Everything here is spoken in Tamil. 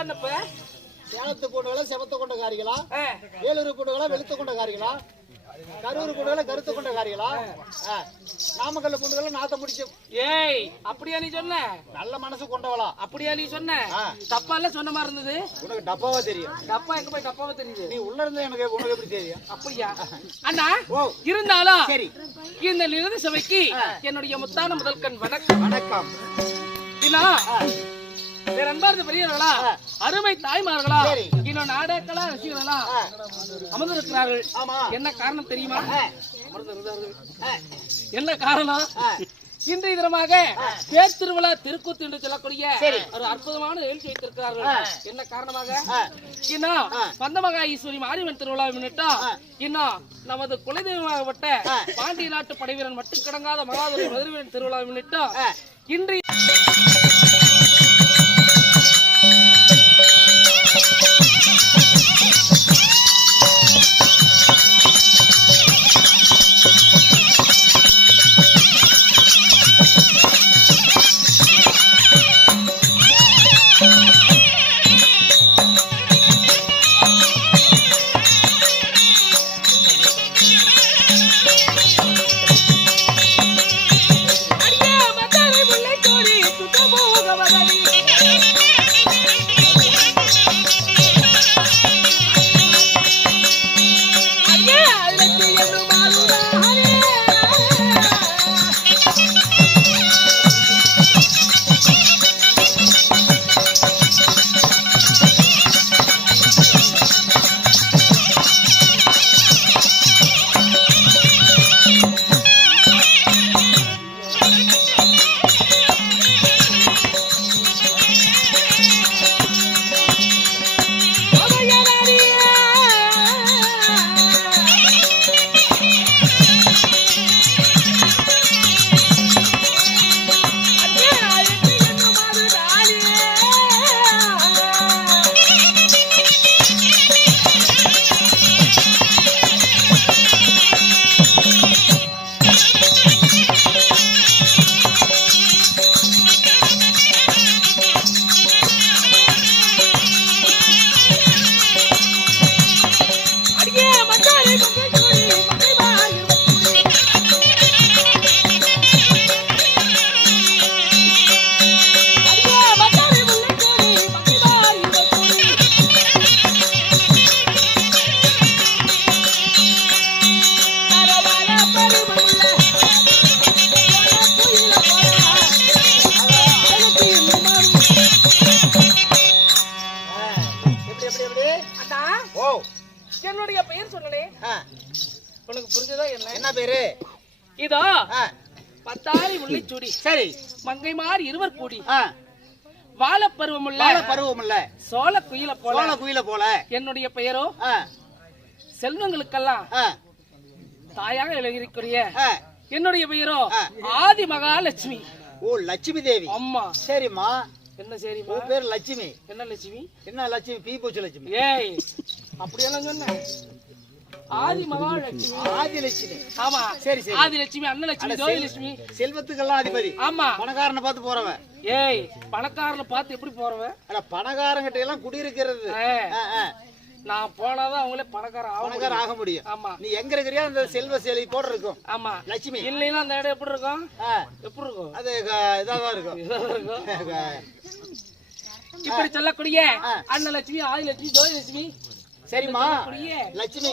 பாடினப்ப சேலத்து பொண்ணுகளா செவத்த கொண்ட காரிகளா, வேலூர் பொண்ணுகளா வெளுத்த கொண்ட காரிகளா, கரூர் பொண்ணுகளா கருத்து கொண்ட காரிகளா, நாமக்கல்ல பொண்ணுகளா நாத்த முடிச்சு. ஏய் அப்படியா நீ சொன்ன? நல்ல மனசு கொண்டவளா அப்படியா நீ சொன்ன? தப்பா இல்ல சொன்ன மாதிரி இருந்தது. உனக்கு டப்பாவா தெரியும்? டப்பா எங்க போய் டப்பாவா தெரியுது? நீ உள்ள இருந்து உனக்கு எப்படி தெரியும்? அப்படியா அண்ணா? இருந்தாலும் சரி, இந்த நிறுதி சபைக்கு என்னுடைய முத்தான முதல் கண் வணக்கம். வணக்கம். அன்பார்ந்த பெரியவர்களா, அருமை தாய்மார்களா, இன்னும் நாடகளா ரசிகர்களா அமர்ந்திருக்கிறார்கள். என்ன காரணம் தெரியுமா? என்ன காரணம்? இன்றைய தினமாக தேர் திருவிழா திருக்கூத்து என்று சொல்லக்கூடிய ஒரு அற்புதமான நிகழ்ச்சி வைத்திருக்கிறார்கள். என்ன காரணமாக? இன்னும் பந்தமகா ஈஸ்வரி மாரியம்மன் திருவிழா முன்னிட்டா இன்னும் நமது குலதெய்வமாகப்பட்ட பாண்டிய நாட்டு படைவீரன் மட்டும் கடங்காத மகாதுரை மதுரைவீரன் திருவிழா முன்னிட்டா இன்றைய என்னுடைய பெயர் சொன்னே உனக்கு புரிஞ்சதா? என்ன பேரு? இதோ பத்தாரி முல்லைச்சூடி, சரி, மங்கைமார் இருவர் கூடி, வாழ பருவமுள்ள சோழ குயில போல என்னுடைய பெயரோ செல்வங்களுக்கெல்லாம் தாயாக எழுதியிருக்கிற என்னுடைய பெயரோ ஆதி மகாலட்சுமி. ஓ, லட்சுமி தேவி. அம்மா. சரிம்மா. என்ன சரிம்மா? பேர் லட்சுமி. என்ன லட்சுமி? என்ன லட்சுமி? பீ போச்சு லட்சுமி. ஏய் அப்படியெல்லாம் சொன்ன. ஆதி மகாலட்சுமி. ஆதிலட்சுமி. ஆமா, சரி சரி. ஆதிலட்சுமி, அன்னலட்சுமி, ஜோதிலட்சுமி, செல்வத்துக்கெல்லாம் அதிபதி. ஆமா. பணக்காரனை பார்த்து போறவன். ஏய், பணக்காரனை பார்த்து எப்படி போறவன்? அட, பணக்காரங்கிட்ட எல்லாம் குடியிருக்கிறது. நான் போனாதான் அவங்களே பணக்காரன் ஆக முடியும். ஆமா. நீ எங்க இருக்கிறியா அந்த செல்வ செலி போட இருக்கும். ஆமா, லட்சுமி. இல்லைன்னா அந்த இடம் எப்படி இருக்கும்? எப்படி இருக்கும்? அது இதாதான் இருக்கும். இப்படி சொல்லக்கூடிய அன்னலட்சுமி, ஆதிலட்சுமி, ஜோதிலட்சுமி. சரிம்மா, லட்சுமி